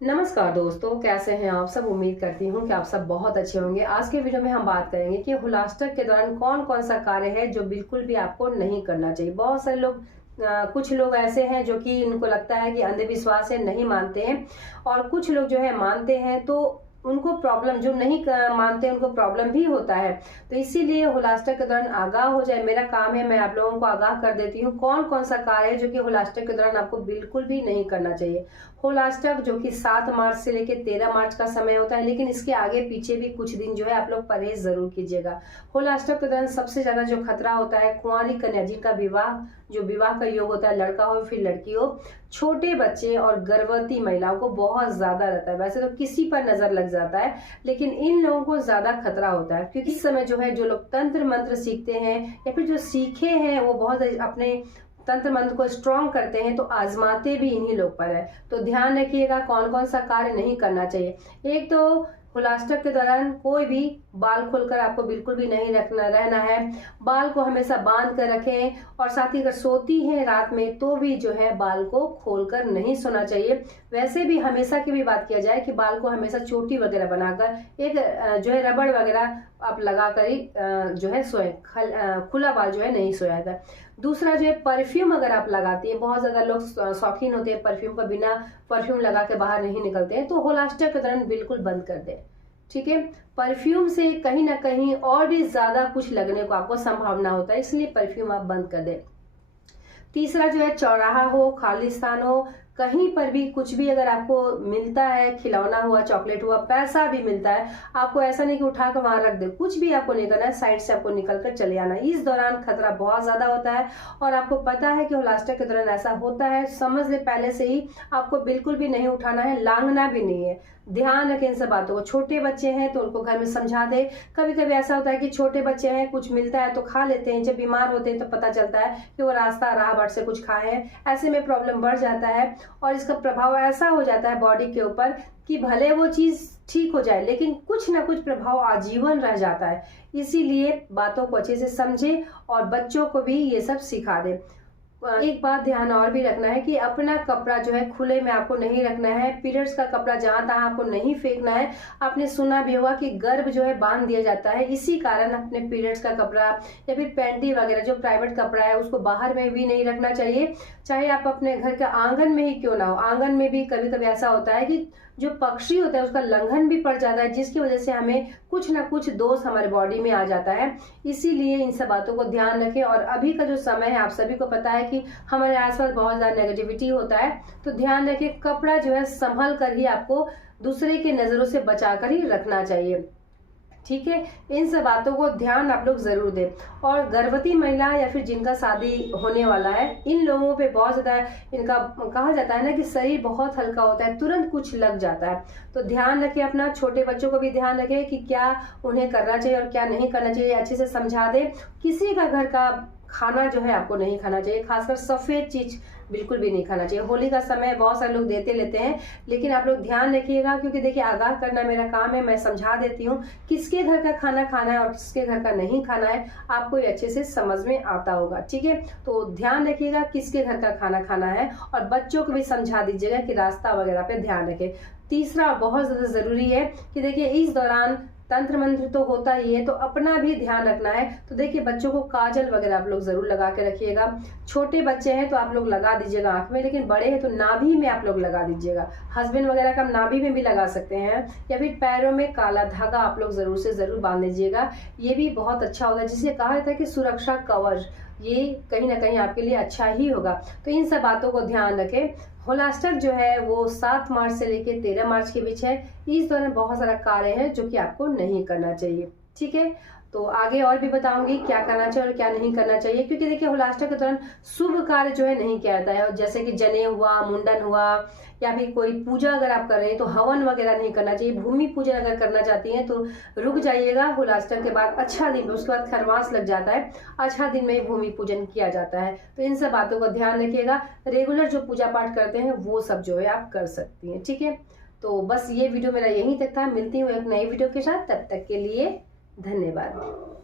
नमस्कार दोस्तों, कैसे हैं आप सब। उम्मीद करती हूँ कि आप सब बहुत अच्छे होंगे। आज के वीडियो में हम बात करेंगे कि हुलास्टक के दौरान कौन कौन सा कार्य है जो बिल्कुल भी आपको नहीं करना चाहिए। बहुत सारे लोग कुछ लोग ऐसे हैं जो कि इनको लगता है कि अंधविश्वास है, नहीं मानते हैं, और कुछ लोग जो है मानते हैं तो उनको प्रॉब्लम, जो नहीं मानते उनको प्रॉब्लम भी होता है। तो इसीलिए हुलास्टक के दौरान आगाह हो जाए, मेरा काम है, मैं आप लोगों को आगाह कर देती हूँ कौन कौन सा कार्य है जो कि हुलास्टक के दौरान आपको बिल्कुल भी नहीं करना चाहिए। होलास्टक जो कि 7 मार्च से लेकर 13 मार्च का समय होता है, लेकिन इसके आगे पीछे भी कुछ दिन जो है आप लोग परहेज जरूर कीजिएगा। होलास्टक के दौरान सबसे ज्यादा जो खतरा होता है कुंवारी कन्या जिनका विवाह, जो विवाह का योग होता है, लड़का हो फिर लड़की हो, छोटे बच्चे और गर्भवती महिलाओं को बहुत ज्यादा रहता है। वैसे तो किसी पर नजर लग जाता है, लेकिन इन लोगों को ज्यादा खतरा होता है, क्योंकि इस समय जो है जो लोग तंत्र मंत्र सीखते हैं या फिर जो सीखे हैं वो बहुत अपने तंत्र मंत्र को स्ट्रॉन्ग करते हैं, तो आजमाते भी इन्हीं लोग पर है। तो ध्यान रखिएगा कौन कौन सा कार्य नहीं करना चाहिए। एक तो हुलास्टक के दौरान कोई भी बाल खोलकर आपको बिल्कुल भी नहीं रहना है। बाल को हमेशा बांध कर रखें, और साथ ही अगर सोती हैं रात में तो भी जो है बाल को खोलकर नहीं सोना चाहिए। वैसे भी हमेशा की भी बात किया जाए कि बाल को हमेशा चोटी वगैरह बनाकर एक जो है रबड़ वगैरह आप लगाकर ही जो है सोए, खुला बाल जो है नहीं सोया जाए। दूसरा जो है परफ्यूम अगर आप लगाती हैं, बहुत ज्यादा लोग शौकीन होते हैं परफ्यूम का, बिना परफ्यूम लगा के बाहर नहीं निकलते हैं, तो होलास्टक के दौरान बिल्कुल बंद कर दें। ठीक है, परफ्यूम से कहीं ना कहीं और भी ज्यादा कुछ लगने को आपको संभावना होता है, इसलिए परफ्यूम आप बंद कर दें। तीसरा जो है चौराहा हो, खाली स्थान हो, कहीं पर भी कुछ भी अगर आपको मिलता है, खिलौना हुआ, चॉकलेट हुआ, पैसा भी मिलता है, आपको ऐसा नहीं कि उठा कर वहां रख दे, कुछ भी आपको नहीं करना है, साइड से आपको निकल कर चले आना। इस दौरान खतरा बहुत ज्यादा होता है, और आपको पता है कि हुलास्टक के दौरान ऐसा होता है, समझ ले पहले से ही। आपको बिल्कुल भी नहीं उठाना है, लांघना भी नहीं है। ध्यान रखें इन सब बातों को। छोटे बच्चे हैं तो उनको घर में समझा दे। कभी कभी ऐसा होता है कि छोटे बच्चे हैं, कुछ मिलता है तो खा लेते हैं, जब बीमार होते हैं तो पता चलता है कि वो रास्ता राह बाट से कुछ खाए हैं, ऐसे में प्रॉब्लम बढ़ जाता है, और इसका प्रभाव ऐसा हो जाता है बॉडी के ऊपर कि भले वो चीज ठीक हो जाए, लेकिन कुछ ना कुछ प्रभाव आजीवन रह जाता है। इसीलिए बातों को अच्छे से समझे और बच्चों को भी ये सब सिखा दे। एक बात ध्यान और भी रखना है कि अपना कपड़ा जो है खुले में आपको नहीं रखना है। पीरियड्स का कपड़ा जहां तहां आपको नहीं फेंकना है। आपने सुना भी होगा कि गर्भ जो है बांध दिया जाता है, इसी कारण अपने पीरियड्स का कपड़ा या फिर पैंटी वगैरह जो प्राइवेट कपड़ा है उसको बाहर में भी नहीं रखना चाहिए, चाहे आप अपने घर के आंगन में ही क्यों ना हो। आंगन में भी कभी कभी ऐसा होता है कि जो पक्षी होता है उसका लंघन भी पड़ जाता है, जिसकी वजह से हमें कुछ ना कुछ दोष हमारे बॉडी में आ जाता है। इसीलिए इन सब बातों को ध्यान रखें। और अभी का जो समय है आप सभी को पता है कि हमारे आसपास बहुत ज्यादा नेगेटिविटी होता है, तो ध्यान रखें कपड़ा जो है संभल कर ही आपको दूसरे के नजरों से बचाकर ही रखना चाहिए। ठीक है, इन सब बातों को ध्यान आप लोग जरूर दें। और गर्भवती महिला या फिर जिनका शादी होने वाला है, इन लोगों पे बहुत ज्यादा इनका कहा जाता है ना कि शरीर बहुत हल्का होता है, तुरंत कुछ लग जाता है। तो ध्यान रखें अपना, छोटे बच्चों को भी ध्यान रखें कि क्या उन्हें करना चाहिए और क्या नहीं करना चाहिए, अच्छे से समझा दे। किसी का घर का खाना जो है आपको नहीं खाना चाहिए, खासकर सफेद चीज बिल्कुल भी नहीं खाना चाहिए। होली का समय बहुत सारे लोग देते लेते हैं, लेकिन आप लोग ध्यान रखिएगा, क्योंकि देखिए आगाह करना मेरा काम है, मैं समझा देती हूँ किसके घर का खाना खाना है और किसके घर का नहीं खाना है, आपको ये अच्छे से समझ में आता होगा। ठीक है, तो ध्यान रखिएगा किसके घर का खाना खाना है, और बच्चों को भी समझा दीजिएगा कि रास्ता वगैरह पे ध्यान रखें। तीसरा बहुत ज्यादा जरूरी है कि देखिए इस दौरान तंत्र मंत्र तो होता ही है, तो अपना भी ध्यान रखना है। तो देखिए बच्चों को काजल वगैरह आप लोग जरूर लगा के रखिएगा। छोटे बच्चे हैं तो आप लोग लगा दीजिएगा आंख में, लेकिन बड़े हैं तो नाभि में आप लोग लगा दीजिएगा। हस्बैंड वगैरह का नाभि में भी लगा सकते हैं, या फिर पैरों में काला धागा आप लोग जरूर से जरूर बांध लीजिएगा। ये भी बहुत अच्छा होगा, जिसे कहा जाता है कि सुरक्षा कवच, ये कहीं ना कहीं आपके लिए अच्छा ही होगा। तो इन सब बातों को ध्यान रखें। होलास्टक जो है वो 7 मार्च से लेकर 13 मार्च के बीच है। इस दौरान बहुत सारा कार्य है जो कि आपको नहीं करना चाहिए। ठीक है, तो आगे और भी बताऊंगी क्या करना चाहिए और क्या नहीं करना चाहिए, क्योंकि देखिए होलास्टक के दौरान शुभ कार्य जो है नहीं किया जाता है, जैसे कि जने हुआ, मुंडन हुआ, या फिर कोई पूजा अगर आप कर रहे हैं तो हवन वगैरह नहीं करना चाहिए। भूमि पूजन अगर करना चाहती हैं तो रुक जाइएगा, होलास्टक के बाद अच्छा दिन, उसके बाद खरवास लग जाता है, अच्छा दिन में भूमि पूजन किया जाता है। तो इन सब बातों को ध्यान रखिएगा। रेगुलर जो पूजा पाठ करते हैं वो सब जो है आप कर सकती हैं। ठीक है, तो बस ये वीडियो मेरा यहीं तक था, मिलती हूँ एक नई वीडियो के साथ, तब तक के लिए धन्यवाद।